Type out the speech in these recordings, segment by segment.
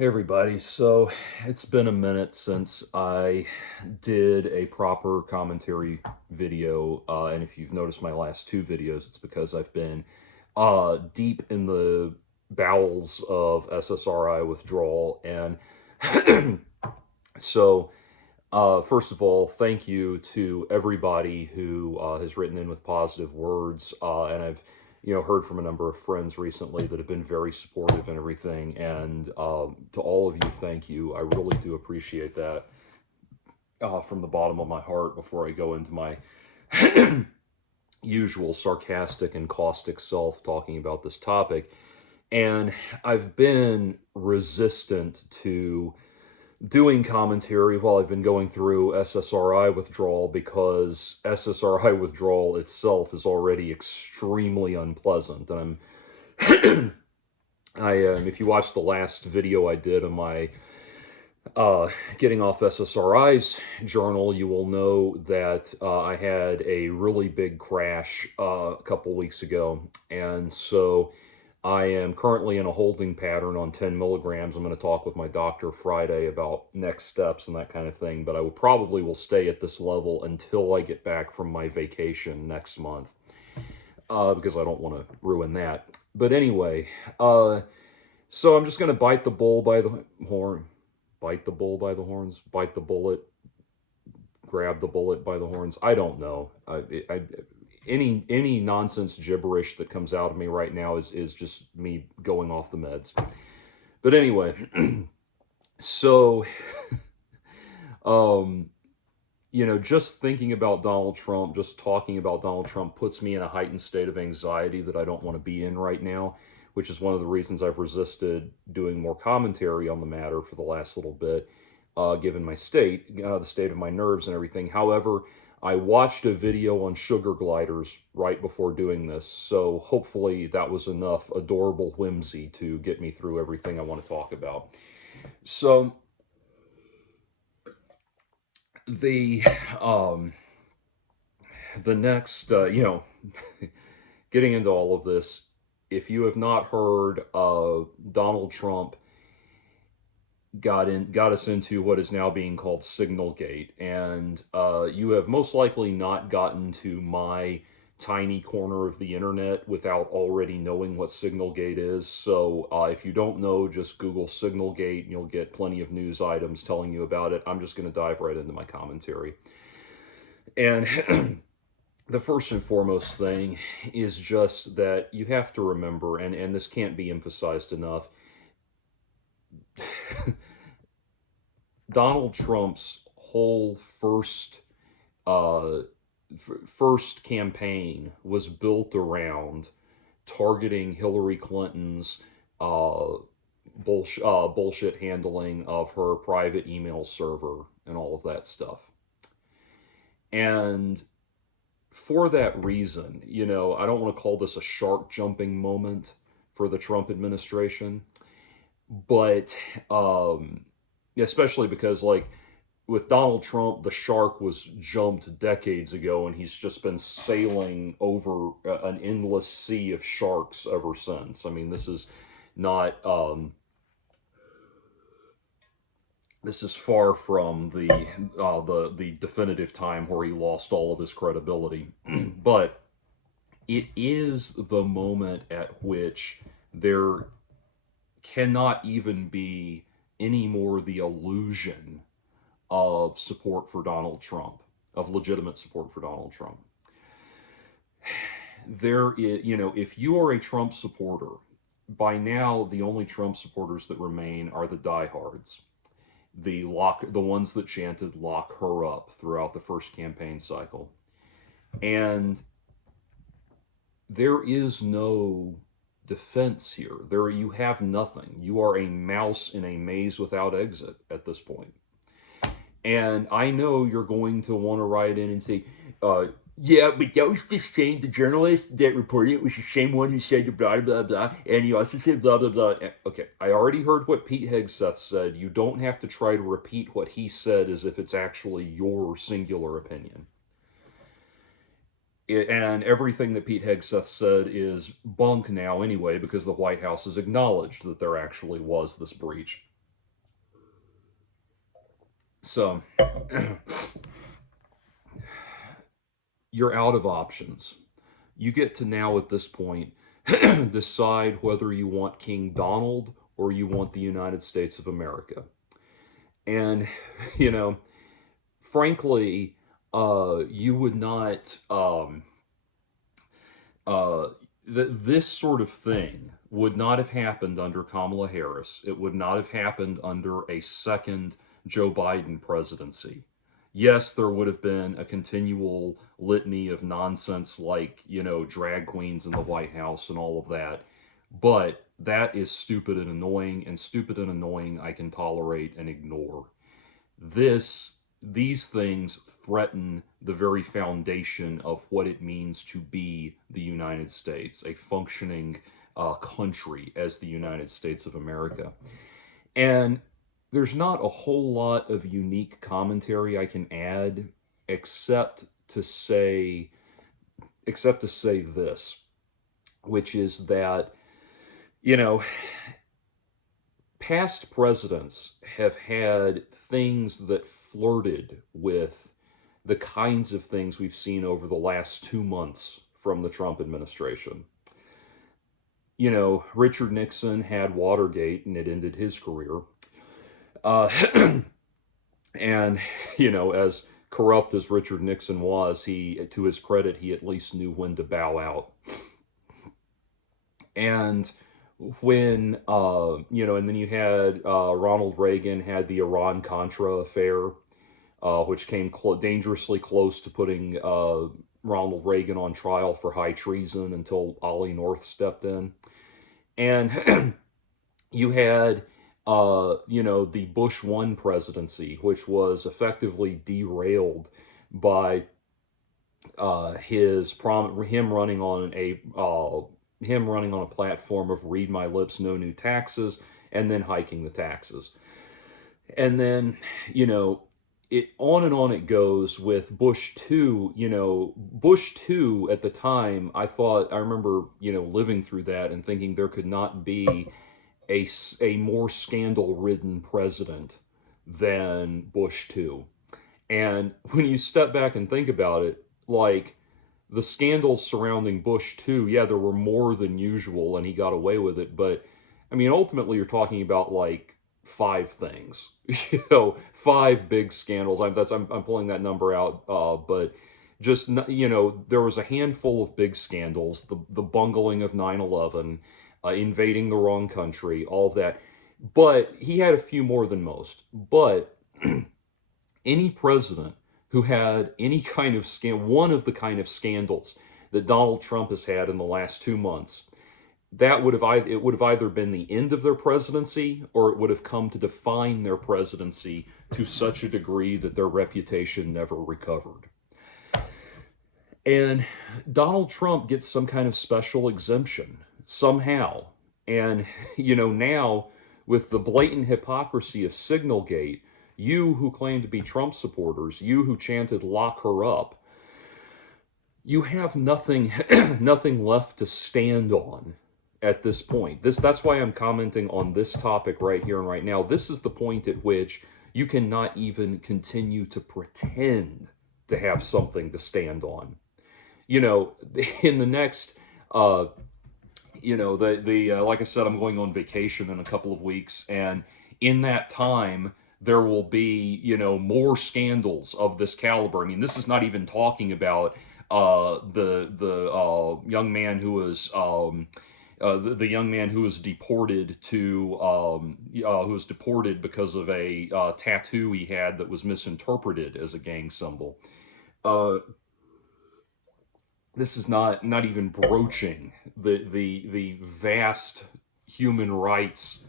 Hey everybody, so it's been a minute since I did a proper commentary video, and if you've noticed my last two videos, it's because I've been deep in the bowels of SSRI withdrawal, and so first of all, thank you to everybody who has written in with positive words, and I've heard from a number of friends recently that have been very supportive and everything. And to all of you, thank you. I really do appreciate that from the bottom of my heart. Before I go into my usual sarcastic and caustic self talking about this topic, and I've been resistant to doing commentary while I've been going through SSRI withdrawal because SSRI withdrawal itself is already extremely unpleasant. And if you watch the last video I did on my getting off SSRI's journal, you will know that I had a really big crash a couple weeks ago. And so I am currently in a holding pattern on 10 milligrams. I'm going to talk with my doctor Friday about next steps and that kind of thing, but I will probably will stay at this level until I get back from my vacation next month, because I don't want to ruin that. But anyway, so I'm just going to bite the bull by the horn. Bite the bull by the horns? Bite the bullet? Grab the bullet by the horns? I don't know. Any nonsense gibberish that comes out of me right now is just me going off the meds. But anyway, so just thinking about Donald Trump, just talking about Donald Trump puts me in a heightened state of anxiety that I don't want to be in right now, which is one of the reasons I've resisted doing more commentary on the matter for the last little bit, given my state, the state of my nerves and everything. However, I watched a video on sugar gliders right before doing this, so hopefully that was enough adorable whimsy to get me through everything I want to talk about. So, the um, the next, getting into all of this, if you have not heard, Donald Trump got us into what is now being called Signalgate, and you have most likely not gotten to my tiny corner of the internet without already knowing what Signalgate is. So if you don't know, just Google Signalgate and you'll get plenty of news items telling you about it. I'm just going to dive right into my commentary. And the first and foremost thing is just that you have to remember, and this can't be emphasized enough, Donald Trump's whole uh, first campaign was built around targeting Hillary Clinton's bullshit handling of her private email server and all of that stuff. And for that reason, I don't want to call this a shark jumping moment for the Trump administration, but especially because, like, with Donald Trump, the shark was jumped decades ago, and he's just been sailing over an endless sea of sharks ever since. I mean, this is not. This is far from the definitive time where he lost all of his credibility, but it is the moment at which there cannot even be any more the illusion of support for Donald Trump, of legitimate support for Donald Trump. There is, if you are a Trump supporter, by now the only Trump supporters that remain are the diehards, the ones that chanted "lock her up" throughout the first campaign cycle, and there is no defense here. You have nothing. You are a mouse in a maze without exit at this point. And I know you're going to want to write in and say, yeah, but that was the same, the journalist that reported it was the same one who said blah, blah, blah, and he also said blah, blah, blah. Okay, I already heard what Pete Hegseth said. You don't have to try to repeat what he said as if it's actually your singular opinion. And everything that Pete Hegseth said is bunk now anyway, because the White House has acknowledged that there actually was this breach. So you're out of options. You get to now at this point decide whether you want King Donald or you want the United States of America. And, you know, frankly, you would not, uh, this sort of thing would not have happened under Kamala Harris. It would not have happened under a second Joe Biden presidency. Yes, there would have been a continual litany of nonsense like, drag queens in the White House and all of that. But that is stupid and annoying, and stupid and annoying I can tolerate and ignore. These things threaten the very foundation of what it means to be the United States, a functioning country as the United States of America. And there's not a whole lot of unique commentary I can add except to say this, which is that, you know, past presidents have had things that flirted with the kinds of things we've seen over the last 2 months from the Trump administration. Richard Nixon had Watergate and it ended his career. And, as corrupt as Richard Nixon was, to his credit, he at least knew when to bow out. And when, and then you had Ronald Reagan had the Iran-Contra affair, which came dangerously close to putting Ronald Reagan on trial for high treason until Ollie North stepped in. And you had, the Bush 1 presidency, which was effectively derailed by him running on a platform of read my lips, no new taxes, and then hiking the taxes. And then, it on and on it goes with Bush 2. Bush 2 at the time, I remember, living through that and thinking there could not be a more scandal-ridden president than Bush 2. And when you step back and think about it, like, the scandals surrounding Bush 2, yeah, there were more than usual and he got away with it, but I mean, ultimately you're talking about like 5 things, 5 big scandals. I'm pulling that number out, but just, there was a handful of big scandals, the bungling of 9/11, invading the wrong country, all of that. But he had a few more than most. But any president who had any kind of one of the kind of scandals that Donald Trump has had in the last 2 months, it would have either been the end of their presidency or it would have come to define their presidency to such a degree that their reputation never recovered. And Donald Trump gets some kind of special exemption somehow. And, now with the blatant hypocrisy of Signalgate, you who claim to be Trump supporters, you who chanted lock her up, you have nothing nothing left to stand on at this point. That's why I'm commenting on this topic right here and right now. This is the point at which you cannot even continue to pretend to have something to stand on. In the next like I said, I'm going on vacation in a couple of weeks, and in that time there will be, more scandals of this caliber. I mean, this is not even talking about the young man who was the young man who was deported because of a tattoo he had that was misinterpreted as a gang symbol. This is not even broaching the vast human rights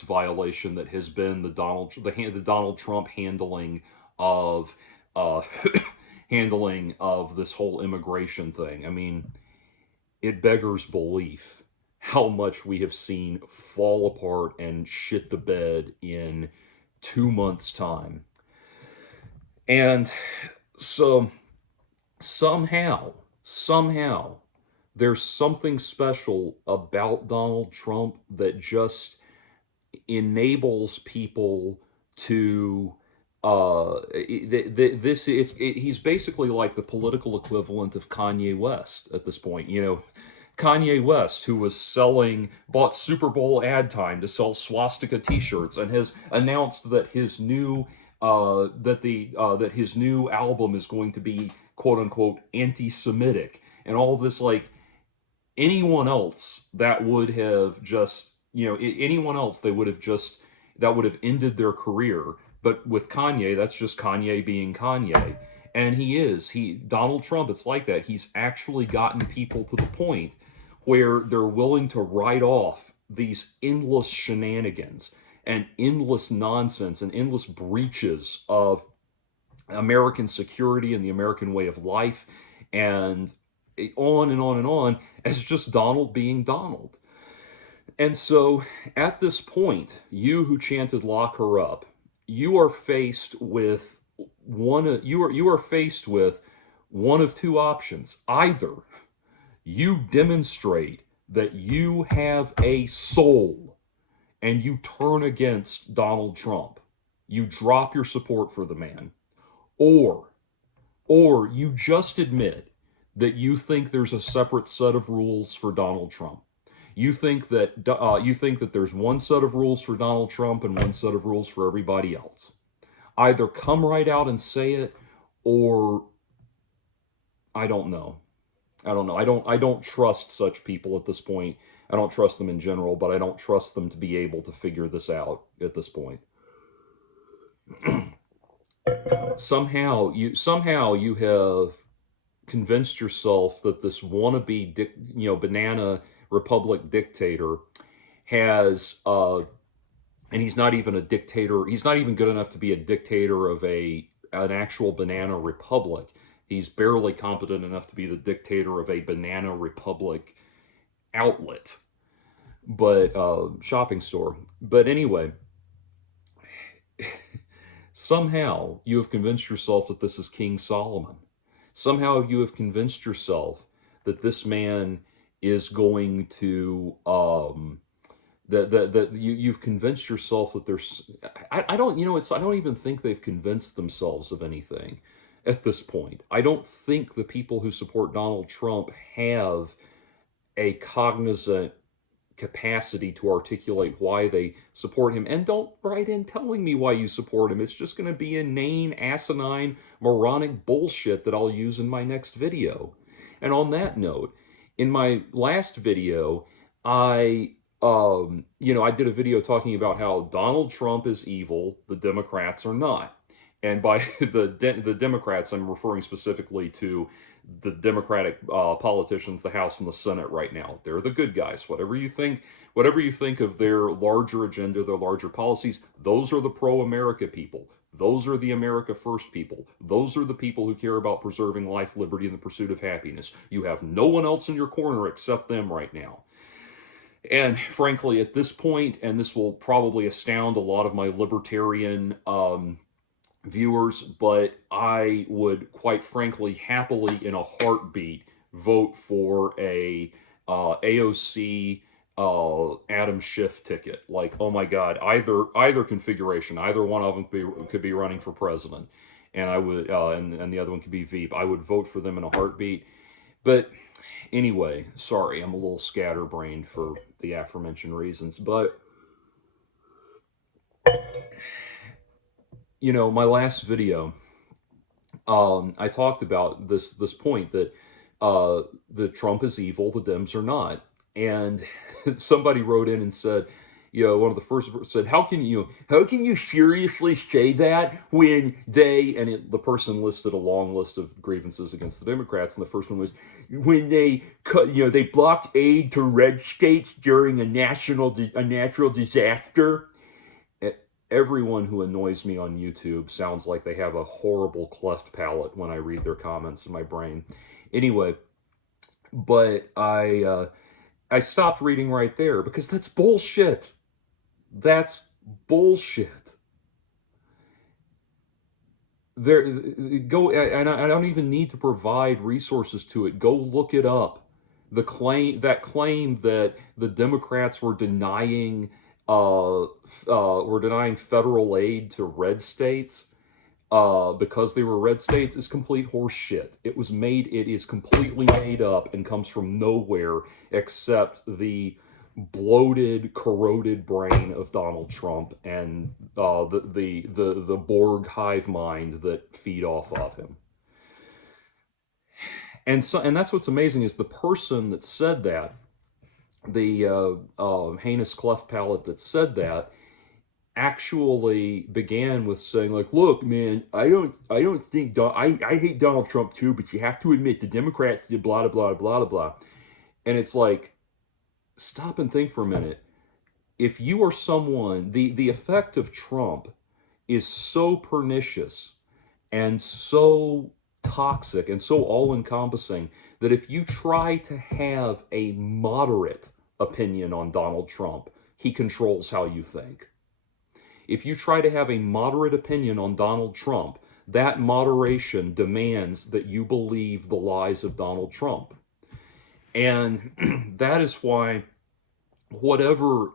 violation that has been the Donald Trump handling of handling of this whole immigration thing. I mean, it beggars belief how much we have seen fall apart and shit the bed in 2 months' time. And so somehow, there's something special about Donald Trump that just enables people to he's basically like the political equivalent of Kanye West at this point. You know, Kanye West, who bought Super Bowl ad time to sell swastika T-shirts, and has announced that his new that his new album is going to be quote unquote anti-Semitic, and all this. Like, anyone else that would have just, anyone else they would have just that would have ended their career. But with Kanye, that's just Kanye being Kanye. And Donald Trump, it's like that. He's actually gotten people to the point where they're willing to write off these endless shenanigans and endless nonsense and endless breaches of American security and the American way of life, and on and on and on, as just Donald being Donald. And so at this point, you who chanted "lock her up," you are faced with you are faced with one of two options. Either you demonstrate that you have a soul and you turn against Donald Trump. You drop your support for the man. Or you just admit that you think there's a separate set of rules for Donald Trump. You think that there's one set of rules for Donald Trump and one set of rules for everybody else. Either come right out and say it, or I don't know. I don't trust such people at this point. I don't trust them in general, but I don't trust them to be able to figure this out at this point. Somehow you have convinced yourself that this wannabe banana republic dictator has and he's not even a dictator. He's not even good enough to be a dictator of an actual banana republic. He's barely competent enough to be the dictator of a banana republic outlet, but shopping store. But anyway, somehow you have convinced yourself that this is King Solomon. Somehow you have convinced yourself that this man is going to you've convinced yourself that there's I don't even think they've convinced themselves of anything at this point. I don't think the people who support Donald Trump have a cognizant capacity to articulate why they support him. And don't write in telling me why you support him. It's just going to be inane, asinine, moronic bullshit that I'll use in my next video. And on that note, in my last video, I did a video talking about how Donald Trump is evil, the Democrats are not. And by the Democrats, I'm referring specifically to the Democratic politicians, the House and the Senate right now. They're the good guys. Whatever you think of their larger agenda, their larger policies, those are the pro-America people. Those are the America First people. Those are the people who care about preserving life, liberty, and the pursuit of happiness. You have no one else in your corner except them right now. And frankly, at this point, and this will probably astound a lot of my libertarian viewers, but I would quite frankly happily in a heartbeat vote for a AOC Adam Schiff ticket. Like, oh my God, either configuration, either one of them could be running for president, and I would and the other one could be Veep. I would vote for them in a heartbeat. But anyway, sorry, I'm a little scatterbrained for the aforementioned reasons, but my last video, I talked about this point that the Trump is evil, the Dems are not. And somebody wrote in and said, one of the first said, how can you seriously say that when the person listed a long list of grievances against the Democrats, and the first one was when they they blocked aid to red states during a natural disaster. Everyone who annoys me on YouTube sounds like they have a horrible cleft palate when I read their comments in my brain. Anyway, but I stopped reading right there because that's bullshit. That's bullshit. And I don't even need to provide resources to it. Go look it up. That claim that the Democrats were denying We're denying federal aid to red states because they were red states is complete horse shit. It is completely made up and comes from nowhere except the bloated, corroded brain of Donald Trump and the Borg hive mind that feed off of him. And that's what's amazing is the person that said that, the heinous cleft palate that said that, actually began with saying, like, look, man, I don't think I hate Donald Trump too, but you have to admit the Democrats did blah blah blah blah blah. And it's like, stop and think for a minute. If you are someone, the effect of Trump is so pernicious and so toxic and so all-encompassing that if you try to have a moderate opinion on Donald Trump, he controls how you think. If you try to have a moderate opinion on Donald Trump, that moderation demands that you believe the lies of Donald Trump. And that is why whatever,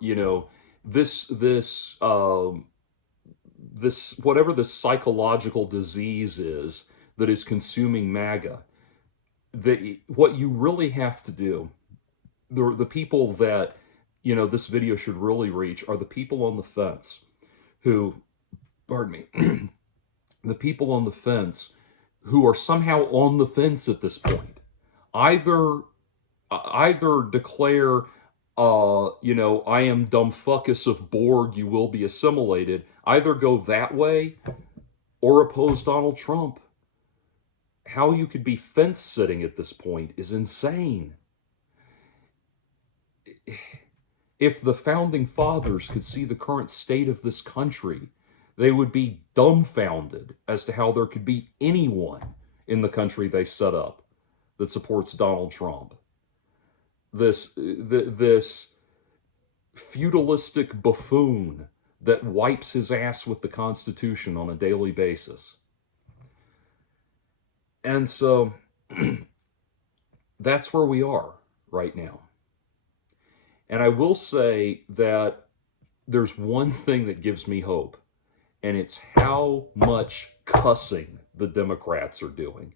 this whatever this psychological disease is that is consuming MAGA, what you really have to do, the people that this video should really reach are the people on the fence who, pardon me, the people on the fence who are somehow on the fence at this point. Either declare, I am dumb fuckus of Borg, you will be assimilated. Either go that way or oppose Donald Trump. How you could be fence sitting at this point is insane. If the founding fathers could see the current state of this country, they would be dumbfounded as to how there could be anyone in the country they set up that supports Donald Trump. This feudalistic buffoon that wipes his ass with the Constitution on a daily basis. And so that's where we are right now. And I will say that there's one thing that gives me hope, and it's how much cussing the Democrats are doing.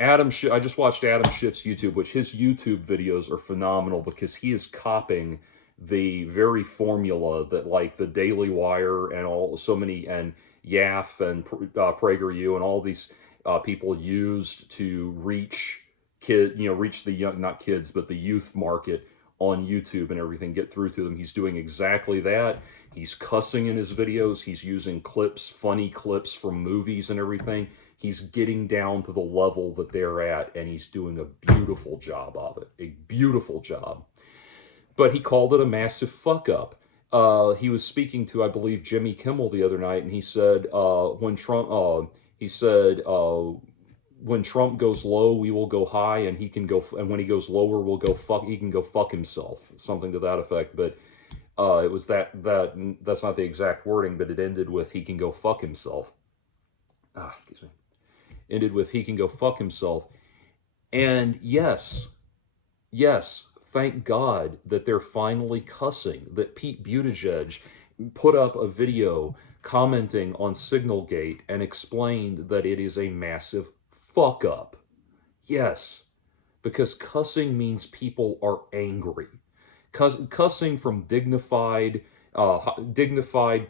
I just watched Adam Schiff's YouTube, which his YouTube videos are phenomenal because he is copying the very formula that, like, the Daily Wire and and YAF and PragerU and all these people used to reach reach the young, not kids, but the youth market on YouTube and everything, get through to them. He's doing exactly that. He's cussing in his videos. He's using clips, funny clips from movies and everything. He's getting down to the level that they're at, and he's doing a beautiful job of it. A beautiful job. But he called it a massive fuck up. He was speaking to, I believe, Jimmy Kimmel the other night, and he said, when Trump goes low, we will go high, and and when he goes lower, he can go fuck himself, something to that effect. But it was that's not the exact wording, but it ended with he can go fuck himself. Excuse me. Ended with he can go fuck himself. And yes, thank God that they're finally cussing, that Pete Buttigieg put up a video commenting on Signalgate and explained that it is a massive fuck up. Yes, because cussing means people are angry. Cussing from dignified,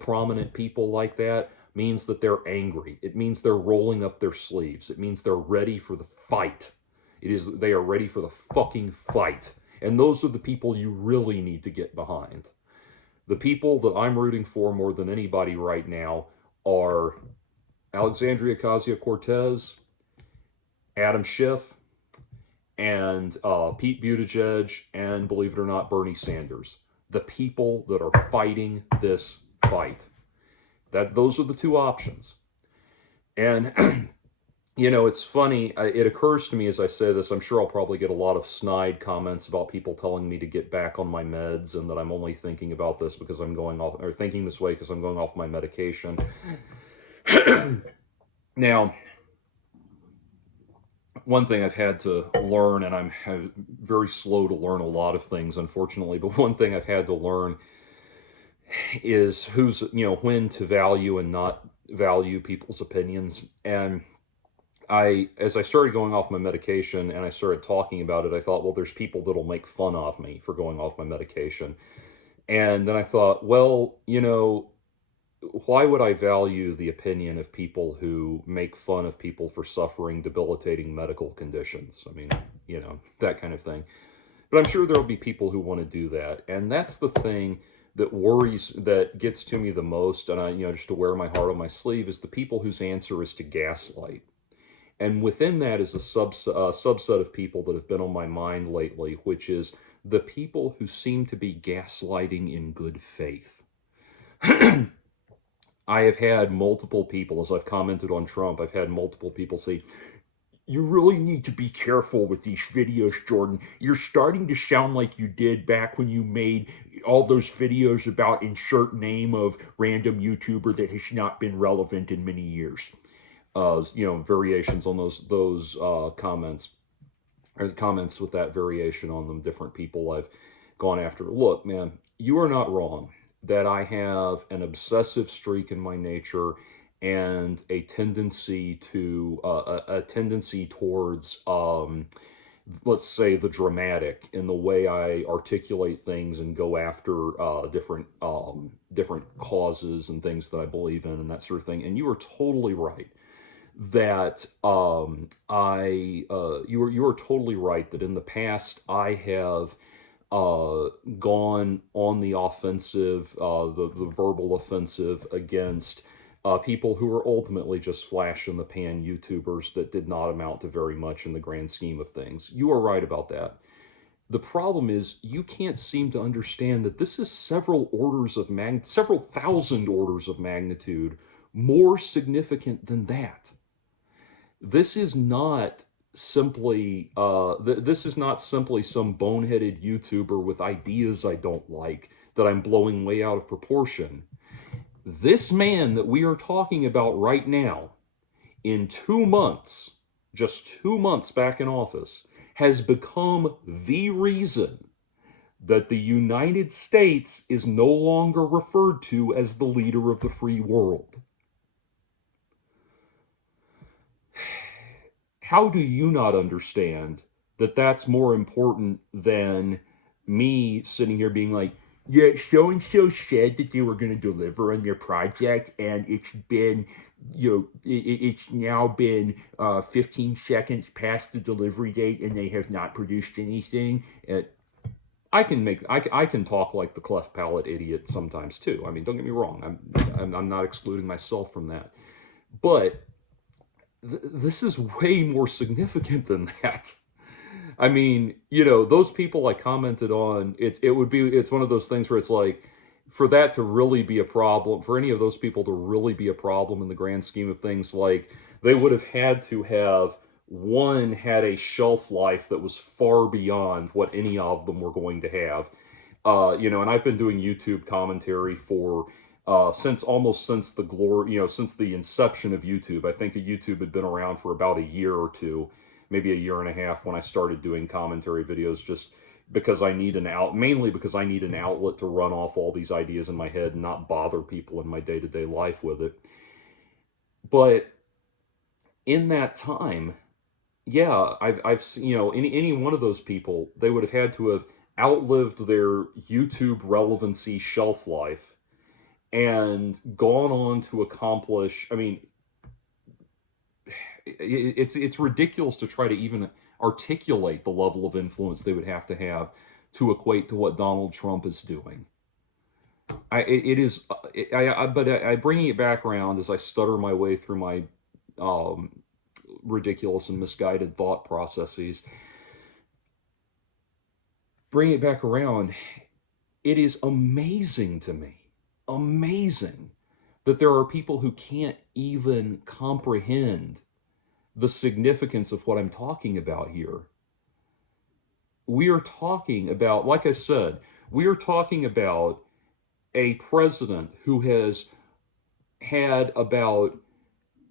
prominent people like that means that they're angry. It means they're rolling up their sleeves. It means they're ready for the fight. They are ready for the fucking fight. And those are the people you really need to get behind. The people that I'm rooting for more than anybody right now are Alexandria Ocasio-Cortez, Adam Schiff, and Pete Buttigieg, and, believe it or not, Bernie Sanders. The people that are fighting this fight. Those are the two options. And it's funny, it occurs to me as I say this, I'm sure I'll probably get a lot of snide comments about people telling me to get back on my meds and that I'm only thinking about this because I'm going off, or thinking this way because I'm going off my medication. Now, one thing I've had to learn, and I'm very slow to learn a lot of things, unfortunately, but one thing I've had to learn is who's, when to value and not value people's opinions. And as I started going off my medication and I started talking about it, I thought, well, there's people that'll make fun of me for going off my medication. And then I thought, well, why would I value the opinion of people who make fun of people for suffering debilitating medical conditions? I mean, that kind of thing. But I'm sure there'll be people who want to do that. And that's the thing that gets to me the most. And just to wear my heart on my sleeve is the people whose answer is to gaslight. And within that is a subset of people that have been on my mind lately, which is the people who seem to be gaslighting in good faith. I have had multiple people, as I've commented on Trump, I've had multiple people say, you really need to be careful with these videos, Jordan. You're starting to sound like you did back when you made all those videos about insert name of random YouTuber that has not been relevant in many years. Variations on those comments, or comments with that variation on them, different people I've gone after. Look, man, you are not wrong that I have an obsessive streak in my nature and a tendency to a tendency towards let's say the dramatic in the way I articulate things and go after different causes and things that I believe in and that sort of thing. And you are totally right that you are totally right that in the past I have gone on the offensive, the verbal offensive against people who were ultimately just flash in the pan YouTubers that did not amount to very much in the grand scheme of things. You are right about that. The problem is you can't seem to understand that this is several thousand orders of magnitude more significant than that. This is not simply this is not simply some boneheaded YouTuber with ideas I don't like that I'm blowing way out of proportion. This man that we are talking about right now, in 2 months, just 2 months back in office, has become the reason that the United States is no longer referred to as the leader of the free world. How do you not understand that that's more important than me sitting here being like, yeah, so and so said that they were going to deliver on their project, and it's been, it's now been 15 seconds past the delivery date, and they have not produced anything. I can talk like the cleft palate idiot sometimes too. I mean, don't get me wrong. I'm not excluding myself from that, but this is way more significant than that. I mean, those people I commented on, it's one of those things where it's like, for that to really be a problem, for any of those people to really be a problem in the grand scheme of things, like, they would have had to have, one, had a shelf life that was far beyond what any of them were going to have. And I've been doing YouTube commentary for since the glory, since the inception of YouTube. I think YouTube had been around for about a year or two, maybe a year and a half when I started doing commentary videos, just because mainly because I need an outlet to run off all these ideas in my head and not bother people in my day-to-day life with it. But in that time, yeah, I've seen, any one of those people, they would have had to have outlived their YouTube relevancy shelf life and gone on to accomplish. I mean, it's ridiculous to try to even articulate the level of influence they would have to equate to what Donald Trump is doing. But bringing it back around as I stutter my way through my ridiculous and misguided thought processes. Bring it back around. It is amazing to me, amazing, that there are people who can't even comprehend the significance of what I'm talking about here. We are talking about, like I said, we are talking about a president who has had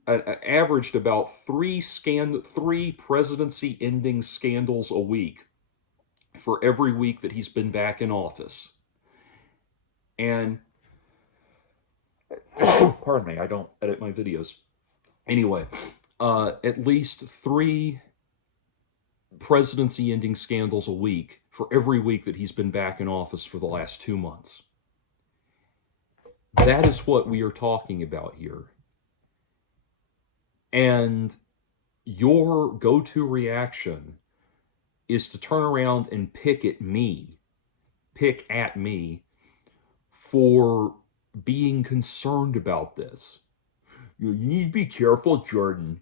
averaged about three presidency-ending scandals a week for every week that he's been back in office. And Pardon me, I don't edit my videos. Anyway, at least 3 presidency-ending scandals a week for every week that he's been back in office for the last 2 months. That is what we are talking about here. And your go-to reaction is to turn around and pick at me for being concerned about this. You need to be careful, Jordan.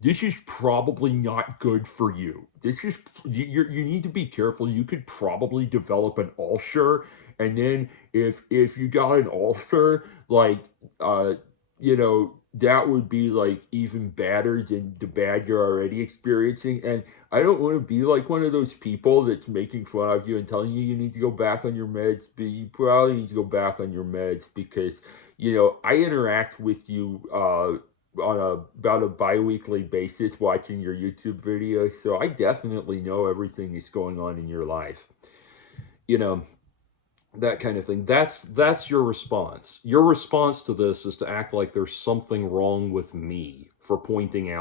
This is probably not good for you. You need to be careful. You could probably develop an ulcer, and then if you got an ulcer, like uh you know, that would be like even badder than the bad you're already experiencing. And I don't want to be like one of those people that's making fun of you and telling you need to go back on your meds, but you probably need to go back on your meds because I interact with you on about a bi-weekly basis watching your YouTube videos, so I definitely know everything that's going on in your life. You know, that kind of thing. That's your response. Your response to this is to act like there's something wrong with me for pointing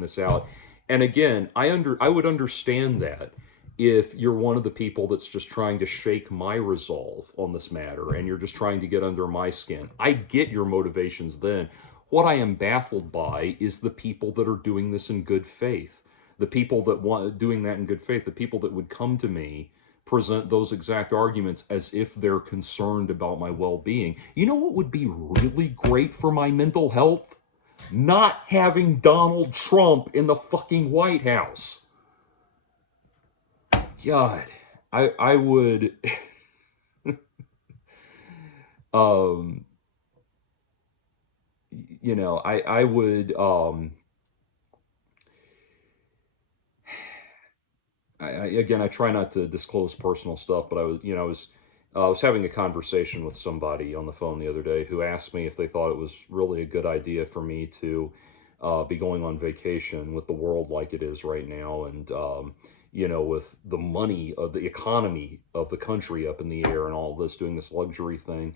this out. And again, I would understand that if you're one of the people that's just trying to shake my resolve on this matter and you're just trying to get under my skin. I get your motivations then. What I am baffled by is the people that are doing this in good faith. The people that want doing that in good faith, the people that would come to me, present those exact arguments as if they're concerned about my well-being. You know what would be really great for my mental health? Not having Donald Trump in the fucking White House. God, I would I would again, I try not to disclose personal stuff, but I was having a conversation with somebody on the phone the other day who asked me if they thought it was really a good idea for me to be going on vacation with the world like it is right now, and with the money of the economy of the country up in the air and all this, doing this luxury thing.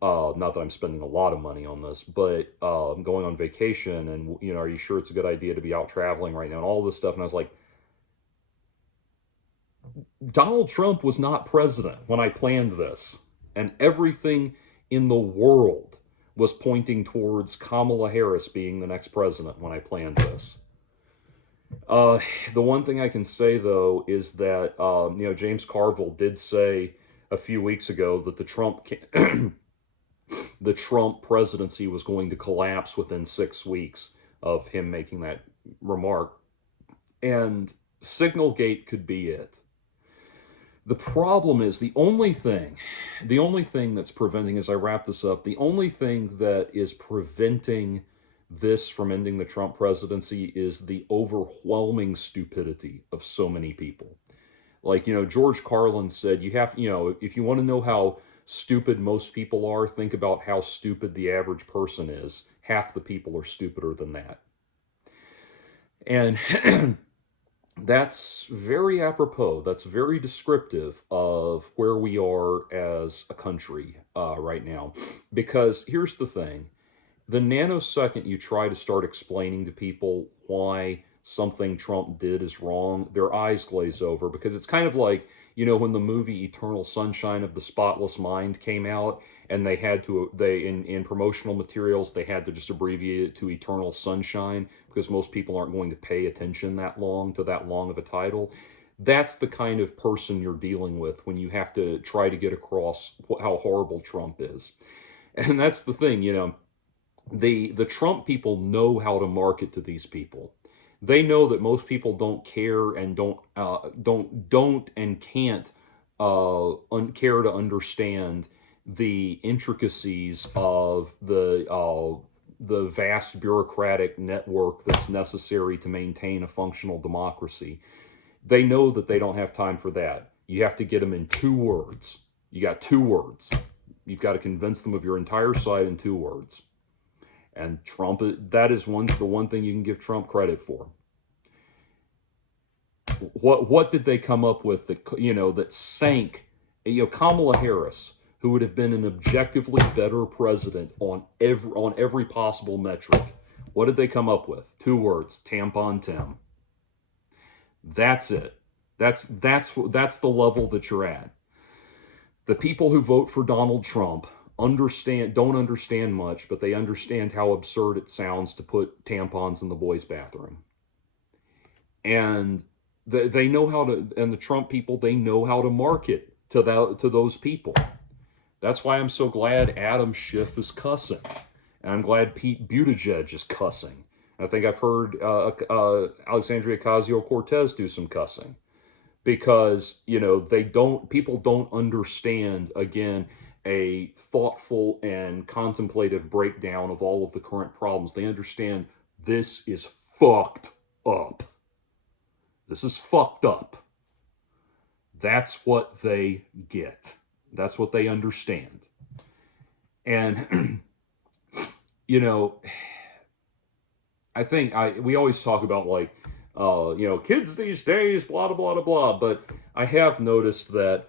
Not that I'm spending a lot of money on this, but going on vacation, and are you sure it's a good idea to be out traveling right now and all this stuff? And I was like, Donald Trump was not president when I planned this, and everything in the world was pointing towards Kamala Harris being the next president when I planned this. The one thing I can say, though, is that James Carville did say a few weeks ago that the Trump presidency was going to collapse within 6 weeks of him making that remark, and Signalgate could be it. The problem is the only thing that's preventing, as I wrap this up, the only thing that is preventing this from ending the Trump presidency is the overwhelming stupidity of so many people. Like, George Carlin said, you have, if you want to know how stupid most people are, think about how stupid the average person is. Half the people are stupider than that. And that's very apropos. That's very descriptive of where we are as a country right now. Because here's the thing. The nanosecond you try to start explaining to people why something Trump did is wrong, their eyes glaze over. Because it's kind of like, when the movie Eternal Sunshine of the Spotless Mind came out, and in promotional materials, they had to just abbreviate it to Eternal Sunshine because most people aren't going to pay attention that long of a title. That's the kind of person you're dealing with when you have to try to get across how horrible Trump is. And that's the thing, the Trump people know how to market to these people. They know that most people don't care and don't and can't care to understand the intricacies of the vast bureaucratic network that's necessary to maintain a functional democracy. They know that they don't have time for that. You have to get them in 2 words. You got 2 words. You've got to convince them of your entire side in 2 words. And Trump, that is the one thing you can give Trump credit for. What did they come up with that sank, Kamala Harris, who would have been an objectively better president on every possible metric. What did they come up with? 2 words: tampon Tim. That's it. That's the level that you're at. The people who vote for Donald Trump don't understand much, but they understand how absurd it sounds to put tampons in the boys' bathroom. And they know how to, and the Trump people, they know how to market to those people. That's why I'm so glad Adam Schiff is cussing. And I'm glad Pete Buttigieg is cussing. I think I've heard Alexandria Ocasio-Cortez do some cussing. Because, people don't understand, again, a thoughtful and contemplative breakdown of all of the current problems. They understand this is fucked up. This is fucked up. That's what they get. That's what they understand. And, I think we always talk about, like, kids these days, blah, blah, blah, blah. But I have noticed that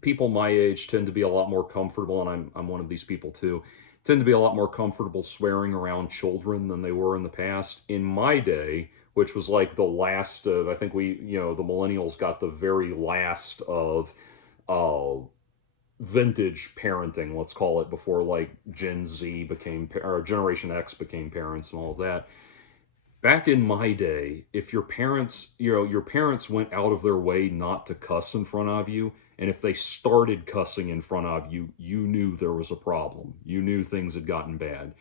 people my age tend to be a lot more comfortable, and I'm one of these people too, tend to be a lot more comfortable swearing around children than they were in the past. In my day, which was like the last of, I think the millennials got the very last of vintage parenting, let's call it, before like Gen Z or Generation X became parents and all of that. Back in my day, if your parents went out of their way not to cuss in front of you, and if they started cussing in front of you, you knew there was a problem. You knew things had gotten bad.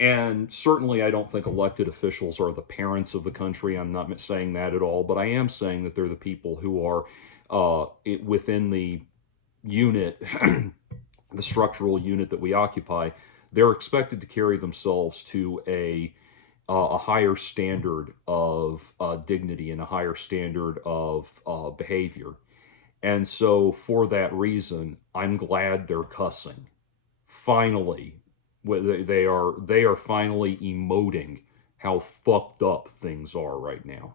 And certainly I don't think elected officials are the parents of the country. I'm not saying that at all, but I am saying that they're the people who are within the unit, the structural unit that we occupy. They're expected to carry themselves to a higher standard of dignity and a higher standard of behavior. And so for that reason, I'm glad they're cussing. Finally, they are finally emoting how fucked up things are right now.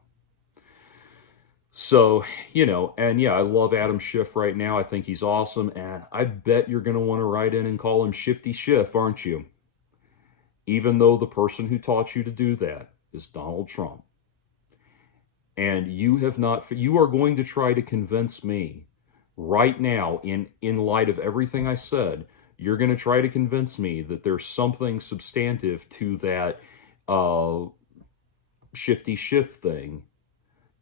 So, and yeah, I love Adam Schiff right now. I think he's awesome. And I bet you're going to want to write in and call him Shifty Schiff, aren't you? Even though the person who taught you to do that is Donald Trump. And you are going to try to convince me right now, in light of everything I said, you're going to try to convince me that there's something substantive to that Shifty Schiff thing,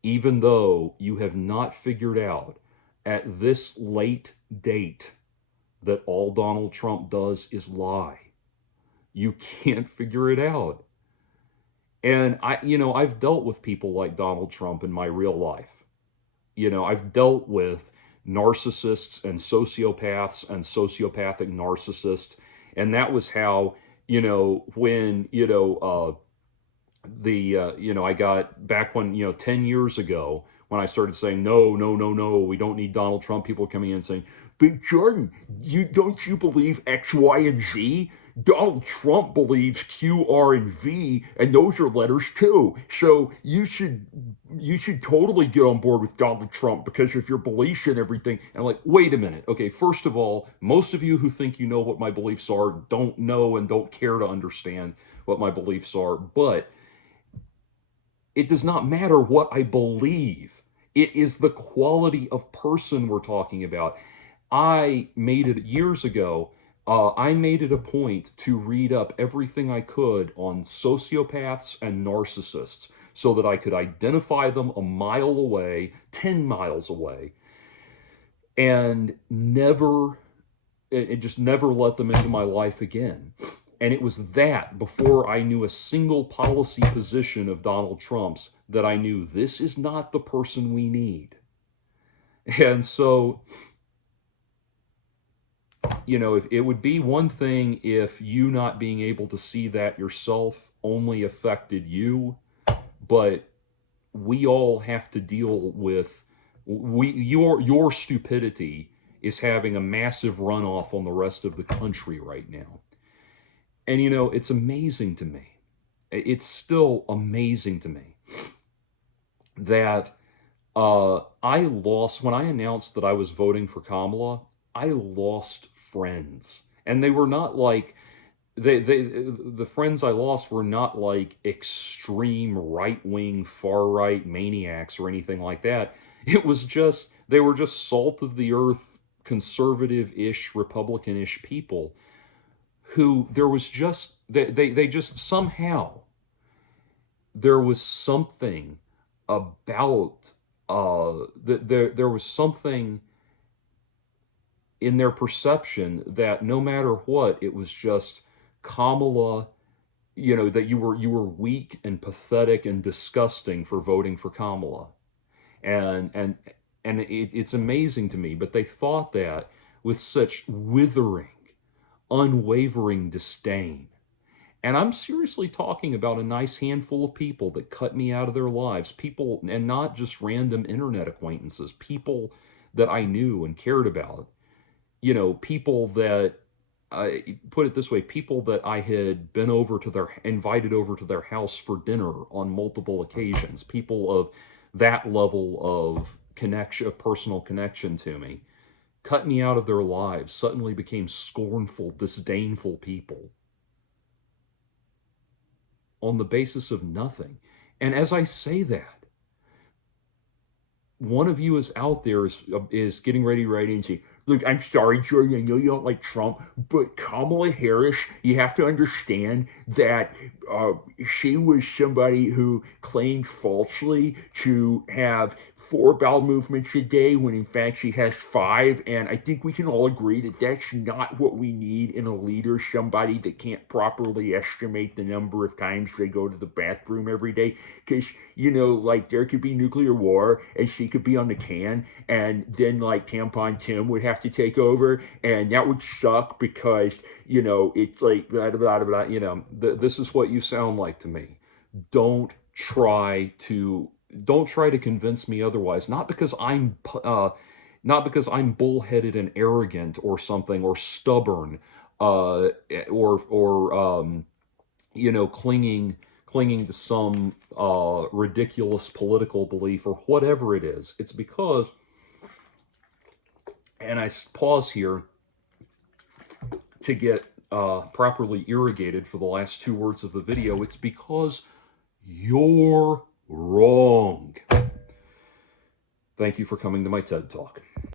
even though you have not figured out at this late date that all Donald Trump does is lie. You can't figure it out. And I've dealt with people like Donald Trump in my real life. I've dealt with narcissists and sociopaths and sociopathic narcissists. And that was how, when, I got back when, 10 years ago, when I started saying, no, we don't need Donald Trump, people coming in saying, but Jordan, don't you believe X, Y, and Z? Donald Trump believes Q, R, and V, and those are letters too. So you should totally get on board with Donald Trump because of your beliefs and everything. And I'm like, wait a minute. Okay, first of all, most of you who think you know what my beliefs are don't know and don't care to understand what my beliefs are. But it does not matter what I believe. It is the quality of person we're talking about. I made it years ago. I made it a point to read up everything I could on sociopaths and narcissists so that I could identify them a mile away, 10 miles away, and just never let them into my life again. And it was that, before I knew a single policy position of Donald Trump's, that I knew this is not the person we need. And so, if it would be one thing if you not being able to see that yourself only affected you, but we all have to deal with your stupidity is having a massive runoff on the rest of the country right now. And it's amazing to me. It's still amazing to me that I lost when I announced that I was voting for Kamala. I lost friends. And they were not like, the friends I lost were not like extreme right-wing, far-right maniacs or anything like that. It was just, they were just salt of the earth, conservative-ish, Republican-ish people who there was just, they just somehow, there was something about, there was something in their perception that no matter what, it was just Kamala, that you were weak and pathetic and disgusting for voting for Kamala. And it's amazing to me, but they thought that with such withering, unwavering disdain. And I'm seriously talking about a nice handful of people that cut me out of their lives, people, and not just random internet acquaintances, people that I knew and cared about. People that, I put it this way, people that I had invited over to their house for dinner on multiple occasions, people of that level of connection, of personal connection to me, cut me out of their lives, suddenly became scornful, disdainful people on the basis of nothing. And as I say that, one of you is out there is getting ready to write and say, look, I'm sorry, Jordan, I know you don't like Trump, but Kamala Harris, you have to understand that she was somebody who claimed falsely to have 4 bowel movements a day when in fact she has 5, and I think we can all agree that that's not what we need in a leader, somebody that can't properly estimate the number of times they go to the bathroom every day, because, like, there could be nuclear war, and she could be on the can, and then, like, Tampon Tim would have to take over, and that would suck because, it's like, blah, blah, blah, blah, this is what you sound like to me. Don't try to convince me otherwise. Not because I'm bullheaded and arrogant or something, or stubborn, or clinging to some ridiculous political belief or whatever it is. It's because, and I pause here to get properly irrigated for the last 2 words of the video, it's because you're wrong. Thank you for coming to my TED Talk.